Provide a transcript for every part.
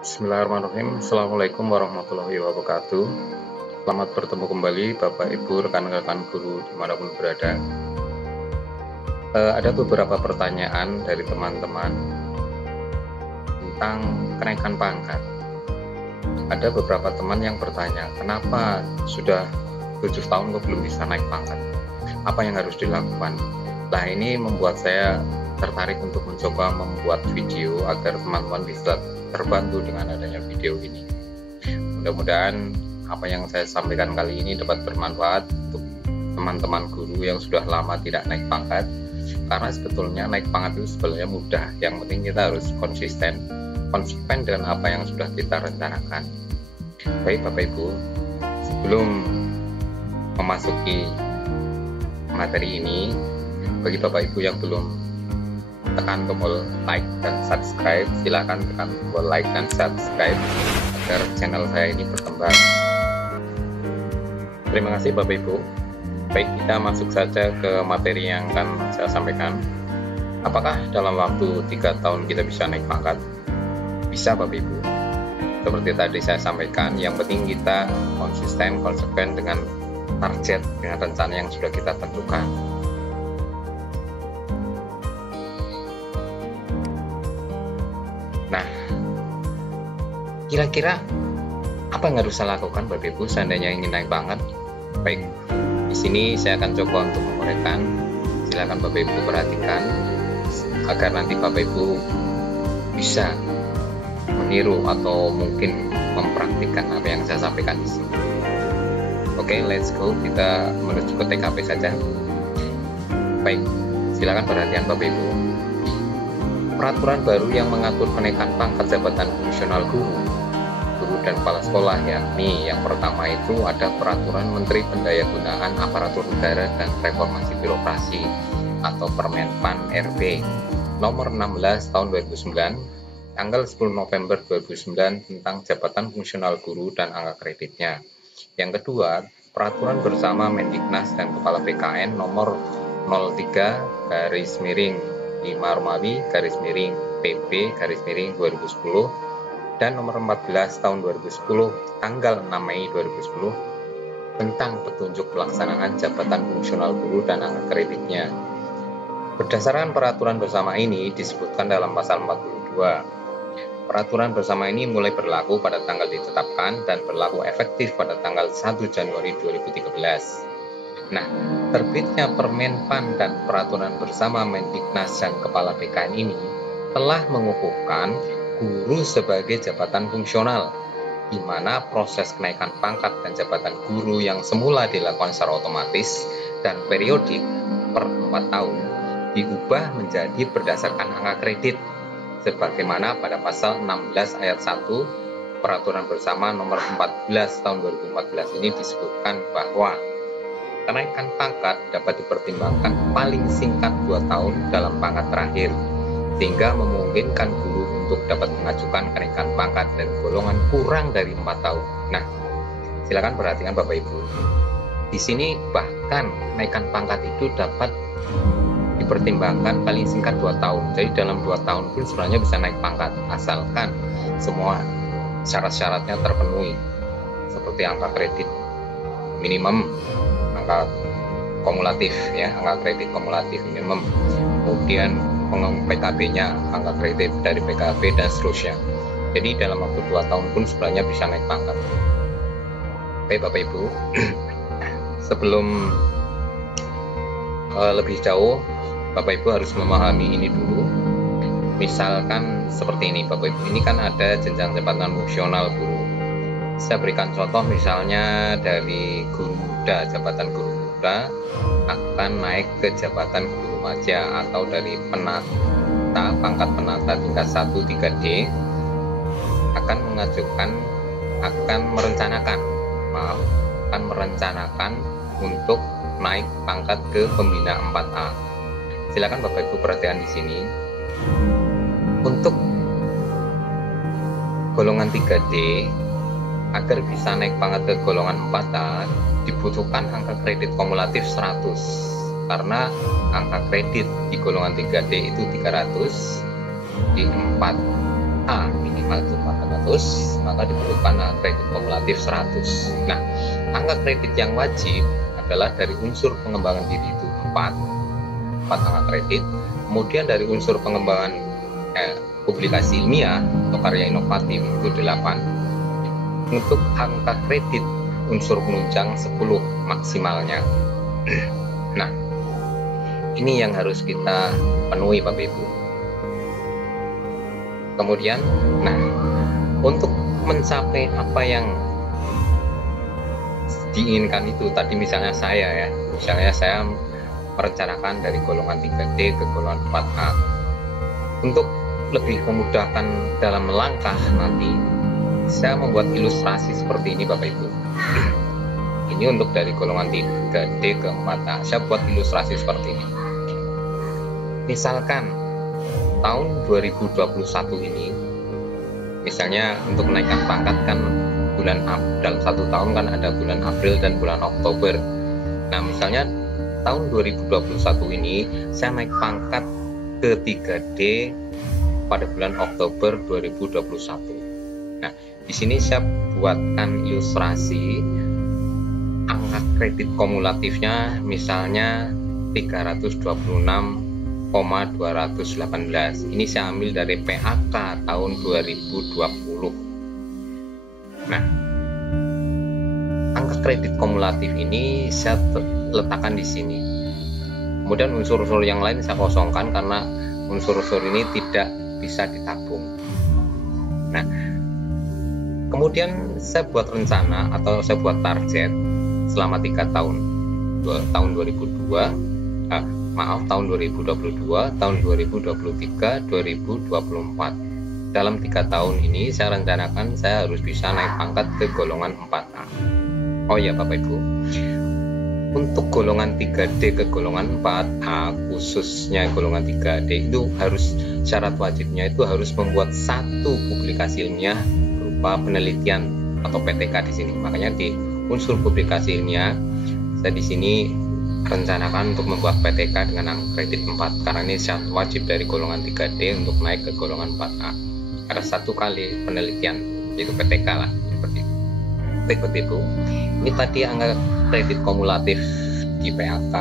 Bismillahirrahmanirrahim. Assalamualaikum warahmatullahi wabarakatuh. Selamat bertemu kembali Bapak Ibu, rekan-rekan guru dimanapun berada. Ada beberapa pertanyaan dari teman-teman tentang kenaikan pangkat. Ada beberapa teman yang bertanya, kenapa sudah 7 tahun kok belum bisa naik pangkat? Apa yang harus dilakukan? Nah, ini membuat saya tertarik untuk mencoba membuat video agar teman-teman bisa terbantu dengan adanya video ini. Mudah-mudahan apa yang saya sampaikan kali ini dapat bermanfaat untuk teman-teman guru yang sudah lama tidak naik pangkat, karena sebetulnya naik pangkat itu sebenarnya mudah. Yang penting kita harus konsekuen dengan apa yang sudah kita rencanakan. Baik Bapak Ibu, sebelum memasuki materi ini, bagi Bapak Ibu yang belum tekan tombol like dan subscribe, silahkan tekan tombol like dan subscribe agar channel saya ini berkembang. Terima kasih Bapak Ibu. Baik, kita masuk saja ke materi yang akan saya sampaikan. Apakah dalam waktu 3 tahun kita bisa naik pangkat? Bisa Bapak Ibu. Seperti tadi saya sampaikan, yang penting kita konsekuen dengan target, dengan rencana yang sudah kita tentukan. Nah, kira-kira apa yang harus saya lakukan Bapak Ibu seandainya ingin naik pangkat? Baik, di sini saya akan coba untuk menguraikan. Silakan Bapak Ibu perhatikan agar nanti Bapak Ibu bisa meniru atau mungkin mempraktikkan apa yang saya sampaikan di sini. Oke, let's go. Kita menuju ke TKP saja. Baik, silakan perhatian Bapak Ibu. Peraturan baru yang mengatur kenaikan pangkat jabatan fungsional guru dan kepala sekolah, yakni yang pertama itu ada Peraturan Menteri Pendayagunaan Aparatur Negara dan Reformasi Birokrasi atau Permenpan RB nomor 16 tahun 2009 tanggal 10 November 2009 tentang jabatan fungsional guru dan angka kreditnya. Yang kedua, Peraturan Bersama Mendiknas dan Kepala BKN nomor 03/5 Romawi /PP 2010 dan nomor 14 tahun 2010 tanggal 6 Mei 2010 tentang petunjuk pelaksanaan jabatan fungsional guru dan angka kreditnya. Berdasarkan peraturan bersama ini disebutkan dalam pasal 42. Peraturan bersama ini mulai berlaku pada tanggal ditetapkan dan berlaku efektif pada tanggal 1 Januari 2013. Nah, terbitnya Permenpan dan Peraturan Bersama Mendiknas dan Kepala BKN ini telah mengukuhkan guru sebagai jabatan fungsional, di mana proses kenaikan pangkat dan jabatan guru yang semula dilakukan secara otomatis dan periodik per 4 tahun diubah menjadi berdasarkan angka kredit, sebagaimana pada pasal 16 ayat 1 Peraturan Bersama nomor 14 tahun 2014 ini disebutkan bahwa kenaikan pangkat dapat dipertimbangkan paling singkat 2 tahun dalam pangkat terakhir, sehingga memungkinkan guru untuk dapat mengajukan kenaikan pangkat dan golongan kurang dari 4 tahun. Nah, silakan perhatikan Bapak Ibu. Di sini bahkan kenaikan pangkat itu dapat dipertimbangkan paling singkat 2 tahun. Jadi dalam 2 tahun pun sebenarnya bisa naik pangkat, asalkan semua syarat-syaratnya terpenuhi, seperti angka kredit minimum, angka kumulatif angka kredit kumulatif minimum, kemudian PKB-nya, angka kredit dari PKB dan seterusnya. Jadi dalam waktu 2 tahun pun sebenarnya bisa naik pangkat. Baik Bapak Ibu, sebelum lebih jauh, Bapak Ibu harus memahami ini dulu. Misalkan seperti ini Bapak Ibu, ini kan ada jenjang jabatan fungsional guru. Saya berikan contoh misalnya dari guru muda, jabatan guru muda akan naik ke jabatan guru remaja, atau dari penata, pangkat penata tingkat 1 3D akan merencanakan untuk naik pangkat ke pembina 4A. Silakan Bapak Ibu perhatikan di sini. Untuk golongan 3D agar bisa naik pangkat ke golongan 4A dibutuhkan angka kredit kumulatif 100, karena angka kredit di golongan 3D itu 300, di 4A A minimal 400, maka diperlukan angka kredit kumulatif 100. Nah, angka kredit yang wajib adalah dari unsur pengembangan diri itu 4 angka kredit. Kemudian dari unsur pengembangan publikasi ilmiah atau karya inovatif itu 8. Untuk angka kredit unsur penunjang 10 maksimalnya. Nah, ini yang harus kita penuhi Bapak Ibu. Kemudian, nah, untuk mencapai apa yang diinginkan itu tadi, misalnya saya merencanakan dari golongan 3D ke golongan 4A. Untuk lebih memudahkan dalam melangkah nanti, saya membuat ilustrasi seperti ini Bapak Ibu. Ini untuk dari golongan 3D ke 4A, saya buat ilustrasi seperti ini. Misalkan tahun 2021 ini, misalnya untuk menaikkan pangkat kan dalam satu tahun kan ada bulan April dan bulan Oktober. Nah, misalnya tahun 2021 ini saya naik pangkat ke 3D pada bulan Oktober 2021. Nah, di sini saya buatkan ilustrasi angka kredit kumulatifnya misalnya 326,218. Ini saya ambil dari PAK tahun 2020. Nah, angka kredit kumulatif ini saya letakkan di sini. Kemudian unsur-unsur yang lain saya kosongkan karena unsur-unsur ini tidak bisa ditabung. Nah, kemudian saya buat rencana atau saya buat target selama 3 tahun. Tahun 2022, tahun 2023, 2024. Dalam 3 tahun ini saya rencanakan saya harus bisa naik pangkat ke golongan 4A. Oh ya Bapak Ibu, untuk golongan 3D ke golongan 4A, khususnya golongan 3D itu harus, syarat wajibnya itu harus membuat 1 publikasi ilmiah berupa penelitian atau PTK di sini. Makanya di unsur publikasi ilmiah saya di sini rencanakan untuk membuat PTK dengan angka kredit 4 karena ini syarat wajib dari golongan 3D untuk naik ke golongan 4A. Ada 1 kali penelitian, yaitu PTK lah, seperti itu. Baik Bapak Ibu, ini tadi angka kredit kumulatif di PAK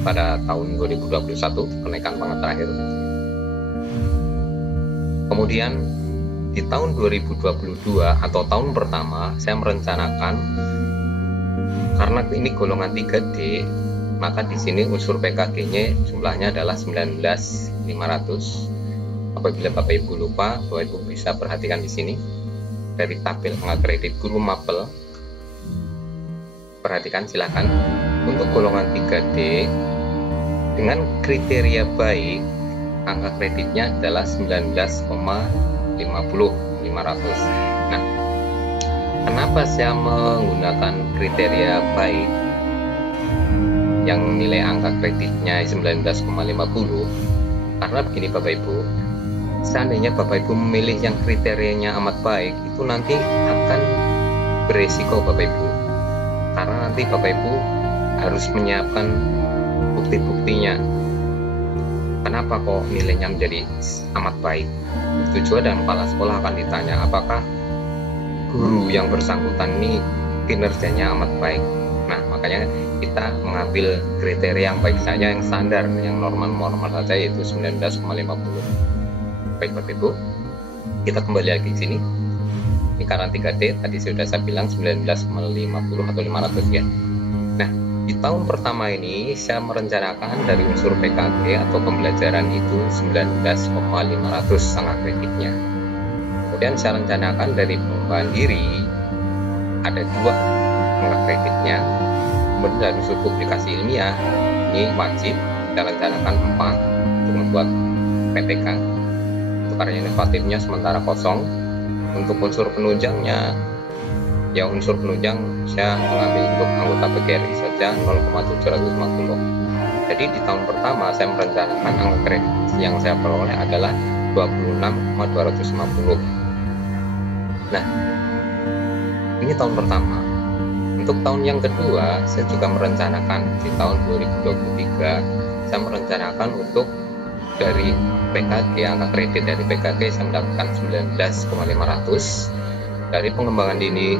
pada tahun 2021, kenaikan pangkat terakhir. Kemudian di tahun 2022 atau tahun pertama saya merencanakan, karena ini golongan 3D, maka di sini unsur PKG-nya jumlahnya adalah 19.500. Apabila Bapak Ibu lupa, Bapak Ibu bisa perhatikan di sini dari tabel angka kredit guru mapel. Perhatikan silakan. Untuk golongan 3D dengan kriteria baik, angka kreditnya adalah 19,50500. Nah, kenapa saya menggunakan kriteria baik yang nilai angka kreditnya 19,50? Karena begini Bapak Ibu, seandainya Bapak Ibu memilih yang kriterianya amat baik, itu nanti akan beresiko Bapak Ibu, karena nanti Bapak Ibu harus menyiapkan bukti-buktinya. Kenapa kok nilainya menjadi amat baik? Tujuan dan kepala sekolah akan ditanya apakah guru yang bersangkutan ini kinerjanya amat baik. Nah, makanya kita mengambil kriteria yang baik saja, yang standar, yang normal-normal saja, yaitu 19,50. Baik Bapak Ibu, kita kembali lagi ke sini. Ini karena 3D tadi sudah saya bilang 19,50 atau 500 ya. Nah, di tahun pertama ini saya merencanakan dari unsur PKG atau pembelajaran itu 19,500 angka kreditnya. Kemudian saya rencanakan dari pengembangan diri ada 2 angka kreditnya. Kemudian dari unsur publikasi ilmiah ini wajib kita rencanakan 4 untuk membuat PTK. Karya inovatifnya sementara kosong. Untuk unsur penunjangnya, ya unsur penunjang saya mengambil untuk anggota PGRI saja 0,750. Jadi di tahun pertama saya merencanakan angka kredit yang saya peroleh adalah 26,250. Nah, ini tahun pertama. Untuk tahun yang kedua saya juga merencanakan di tahun 2023 saya merencanakan untuk dari PKG, angka kredit dari PKG saya mendapatkan 19,500. Dari pengembangan diri,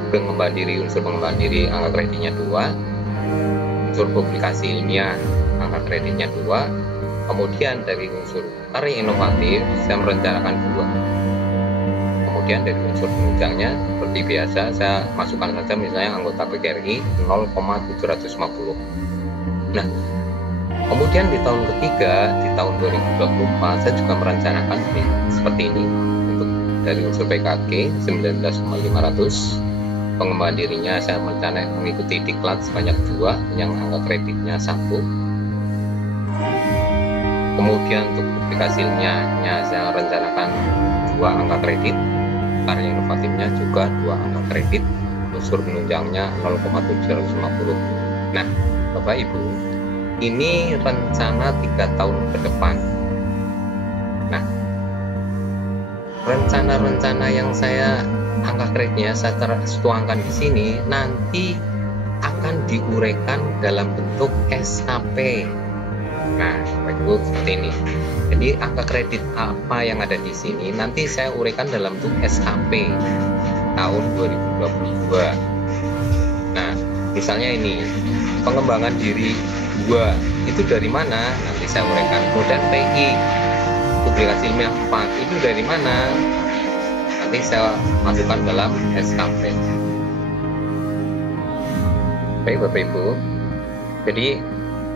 unsur pengembangan diri, angka kreditnya 2. Unsur publikasi ilmiah, angka kreditnya 2. Kemudian dari unsur karya inovatif saya merencanakan 2. Kemudian dari unsur penunjangnya seperti biasa saya masukkan saja misalnya anggota PGRI 0,750. Nah, kemudian di tahun ketiga, di tahun 2024 saya juga merencanakan seperti ini. Untuk dari unsur PKG 19,500. Pengembangan dirinya saya merencanakan mengikuti diklat sebanyak 2 yang angka kreditnya 1. Kemudian untuk publikasi ilmiahnya saya rencanakan 2 angka kredit. Karya inovatifnya juga 2 angka kredit. Unsur penunjangnya 0,750. Nah, Bapak Ibu, ini rencana 3 tahun ke depan. Nah, rencana-rencana yang saya angka kreditnya saya tuangkan di sini nanti akan diuraikan dalam bentuk SKP. Nah, Bapak Ibu, seperti ini. Jadi angka kredit apa yang ada di sini nanti saya uraikan dalam bentuk SKP tahun 2022. Nah, misalnya ini pengembangan diri 2 itu dari mana? Nanti saya uraikan. Kemudian PI publikasi ilmiah 4 itu dari mana? Nanti saya masukkan dalam SKP. Baik Bapak Ibu, jadi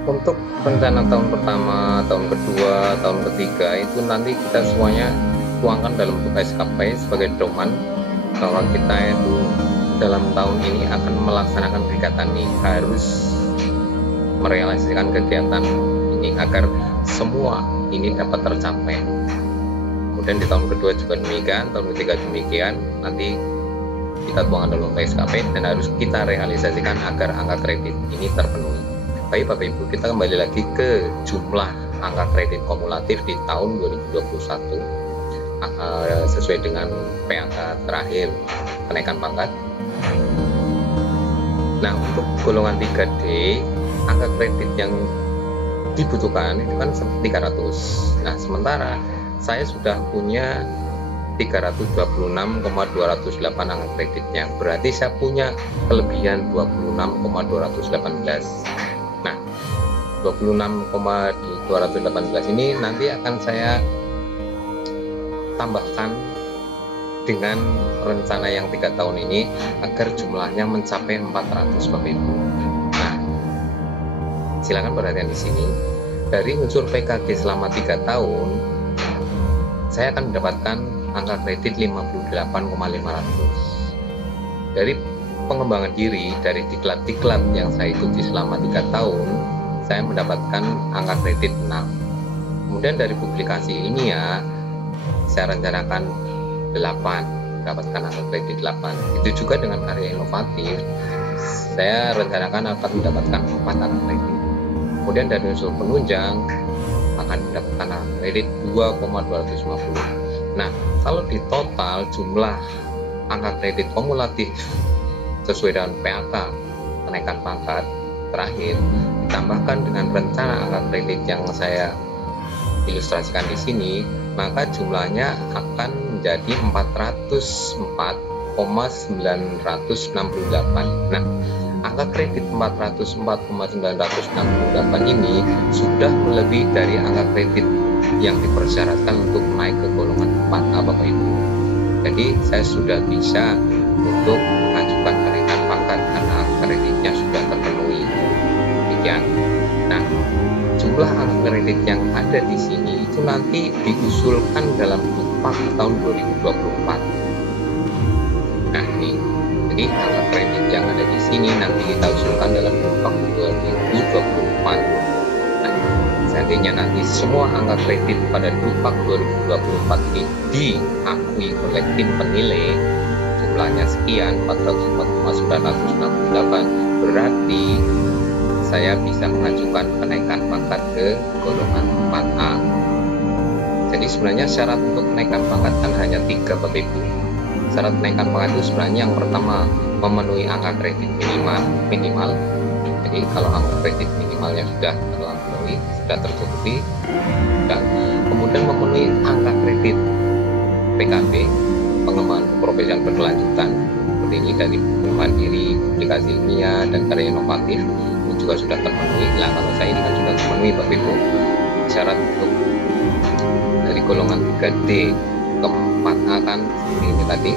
untuk rencana tahun pertama, tahun kedua, tahun ketiga itu nanti kita semuanya tuangkan dalam bentuk SKP sebagai doman bahwa kita itu dalam tahun ini akan melaksanakan kegiatan ini, harus merealisasikan kegiatan ini agar semua ini dapat tercapai. Kemudian di tahun kedua juga demikian, tahun ketiga demikian, nanti kita tuangkan dalam SKP dan harus kita realisasikan agar angka kredit ini terpenuhi. Baik Bapak Ibu, kita kembali lagi ke jumlah angka kredit kumulatif di tahun 2021 sesuai dengan PAK terakhir kenaikan pangkat. Nah, untuk golongan 3D angka kredit yang dibutuhkan itu kan 300. Nah, sementara saya sudah punya 326,208 angka kreditnya. Berarti saya punya kelebihan 26,218. Nah, 26,218 ini nanti akan saya tambahkan dengan rencana yang 3 tahun ini agar jumlahnya mencapai 400 Bapak Ibu. Nah, silakan perhatian di sini. Dari unsur PKG selama 3 tahun, saya akan mendapatkan angka kredit 58,500. Dari pengembangan diri, dari diklat-diklat yang saya ikuti selama 3 tahun, saya mendapatkan angka kredit 6. Kemudian dari publikasi ilmiah, saya rencanakan 8, mendapatkan angka kredit 8. Itu juga dengan karya inovatif, saya rencanakan akan mendapatkan 4 angka kredit. Kemudian dari unsur penunjang akan mendapatkan angka kredit 2,250. Nah, kalau di total jumlah angka kredit kumulatif sesuai dengan PAK kenaikan pangkat terakhir ditambahkan dengan rencana angka kredit yang saya ilustrasikan di sini, maka jumlahnya akan menjadi 404,968. Nah, angka kredit 404,968 ini sudah melebihi dari angka kredit yang dipersyaratkan untuk naik ke golongan 4A Bapak Ibu. Jadi saya sudah bisa untuk mengajukan kenaikan pangkat karena kreditnya sudah terpenuhi. Demikian. Nah, jumlah angka kredit yang ada di sini itu nanti diusulkan dalam Dupak tahun 2024. Nah, ini. Jadi angka kredit yang ada di sini nanti kita usulkan dalam Dupak 2024. Nah, seandainya nanti semua angka kredit pada Dupak 2024 ini diakui oleh tim penilai jumlahnya sekian 404,968, berarti saya bisa mengajukan kenaikan pangkat ke golongan 4A. Jadi sebenarnya syarat untuk kenaikan pangkat kan hanya 3 Bapak Ibu. Syarat kenaikan pangkat itu sebenarnya yang pertama memenuhi angka kredit minimal. Jadi kalau angka kredit minimalnya sudah terpenuhi, sudah tercukupi, dan kemudian memenuhi angka kredit PKB, pengembangan keprofesian berkelanjutan seperti ini dari pengembangan diri, publikasi ilmiah, dan karya inovatif ini juga sudah terpenuhi. Nah, kalau saya ini kan sudah terpenuhi Bapak Ibu syarat untuk dari golongan 3D ke 4A kan seperti ini tadi,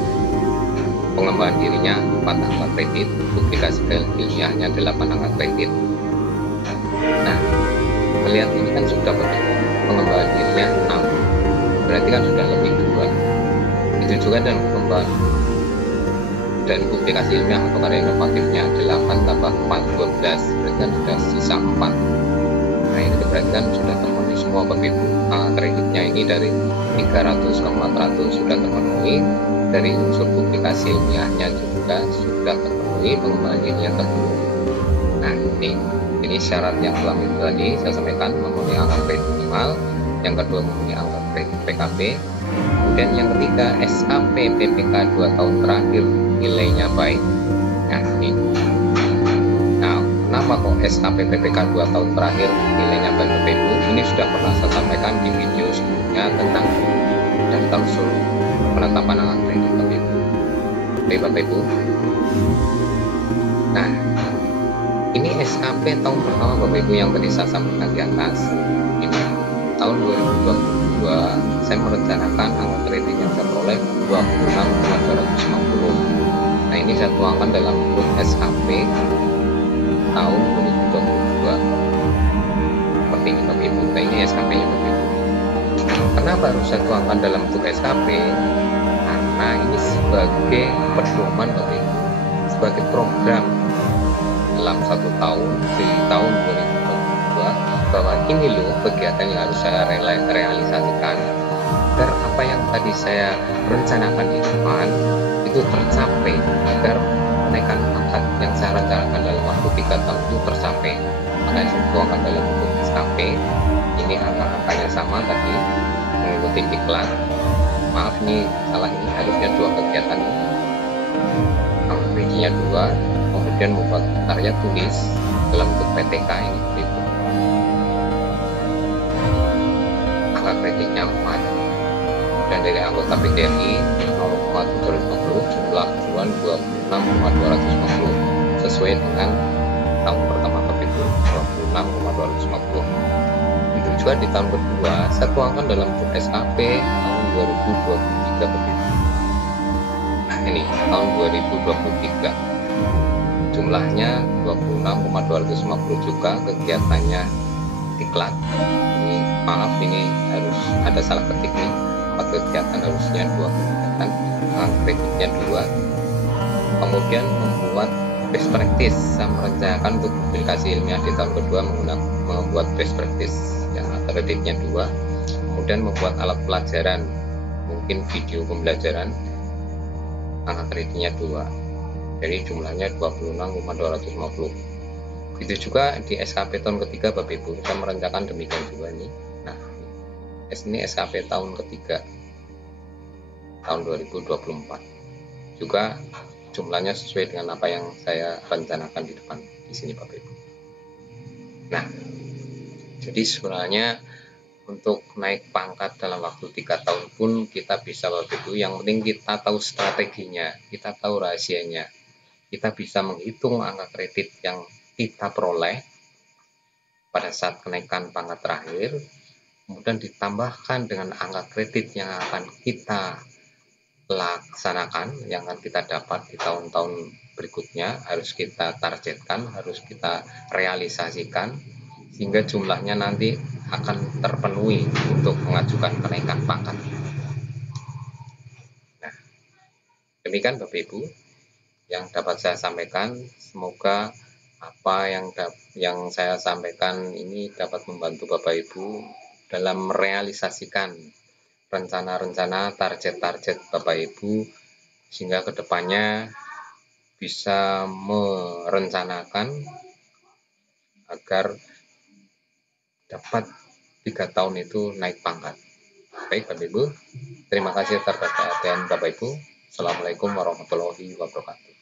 pengembangan dirinya 4 angka kredit, publikasi ilmiahnya 8 angka kredit. Nah, melihat ini kan sudah Bapak Ibu, pengembangan dirinya 6, berarti kan sudah lebih 2. Itu juga dan pengembangan dan publikasi ilmiah atau karya inovatifnya 8 tambah 4, 12, berarti kan sudah sisa 4. Nah, ini berarti kan sudah terpenuhi semua Bapak Ibu. Kreditnya ini dari 300 ke 400 sudah terpenuhi, dari unsur publikasi ilmiahnya juga sudah terpenuhi, pengembangan dirinya terpenuhi. Nah, ini syarat yang dalam itu tadi saya sampaikan, memenuhi angka kredit minimal, yang kedua memenuhi angka kredit PKB, kemudian yang ketiga SKP PPK 2 tahun terakhir nilainya baik. Nah, ini. Nah, kenapa kok SKP PPK 2 tahun terakhir nilainya baik Bapak Ibu? Ini sudah pernah saya sampaikan di video sebelumnya tentang daftar usul penetapan angka kredit Bapak Ibu. Oke Bapak Ibu. Nah, ini SKP tahun pertama Bapak Ibu yang tadi saya sampaikan di atas. Ini tahun 2022 saya merencanakan angka kredit yang saya peroleh 26,250. Nah, ini saya tuangkan dalam bentuk SKP tahun 2022 seperti ini Bapak Ibu. Nah, ini SKP nya Bapak Ibu. Kenapa harus saya tuangkan dalam bentuk SKP? Karena ini sebagai pedoman Bapak Ibu, sebagai program dalam 1 tahun di tahun 2022, bahwa ini loh kegiatan yang harus saya realisasikan agar apa yang tadi saya rencanakan di depan itu tercapai, agar kenaikan pangkat yang saya rencanakan dalam waktu 3 tahun itu tercapai. Makanya saya tuangkan dalam bentuk SKP. Ini angka-angkanya sama tadi, mengikuti diklat. Maaf nih, salah, ini harusnya 2 kegiatan, angka kreditnya 2, kemudian membuat karya tulis dalam bentuk PTK ini begitu. Angka kreditnya 4, dan dari anggota PGRI 0,750, jumlah ajuan 26,250 sesuai dengan tahun pertama PPP 26,250. Itu juga di tahun kedua saya tuangkan dalam bentuk SKP tahun 2023 PPP. Nah, ini tahun 2023 jumlahnya 26,250 juga, kegiatannya diklat. Ini maaf, ini harus ada salah ketik nih, 4 kegiatan harusnya 2 kegiatan, kreditnya 2. Kemudian membuat best practice, saya merencanakan untuk publikasi ilmiah di tahun kedua membuat best practice yang kreditnya 2. Kemudian membuat alat pelajaran, mungkin video pembelajaran, angka kreditnya 2. Jadi jumlahnya 26,250. Itu juga di SKP tahun ketiga Bapak Ibu, saya merencanakan demikian juga nih. Nah, ini SKP tahun ketiga tahun 2024 juga jumlahnya sesuai dengan apa yang saya rencanakan di depan di sini Bapak Ibu. Nah, jadi sebenarnya untuk naik pangkat dalam waktu 3 tahun pun kita bisa Bapak Ibu, yang penting kita tahu strateginya, kita tahu rahasianya, kita bisa menghitung angka kredit yang kita peroleh pada saat kenaikan pangkat terakhir, kemudian ditambahkan dengan angka kredit yang akan kita laksanakan, yang akan kita dapat di tahun-tahun berikutnya, harus kita targetkan, harus kita realisasikan, sehingga jumlahnya nanti akan terpenuhi untuk mengajukan kenaikan pangkat. Nah, demikian Bapak Ibu yang dapat saya sampaikan. Semoga apa yang saya sampaikan ini dapat membantu Bapak Ibu dalam merealisasikan rencana-rencana, target-target Bapak Ibu, sehingga kedepannya bisa merencanakan agar dapat 3 tahun itu naik pangkat. Baik Bapak Ibu, terima kasih atas perhatian Bapak Ibu. Assalamualaikum warahmatullahi wabarakatuh.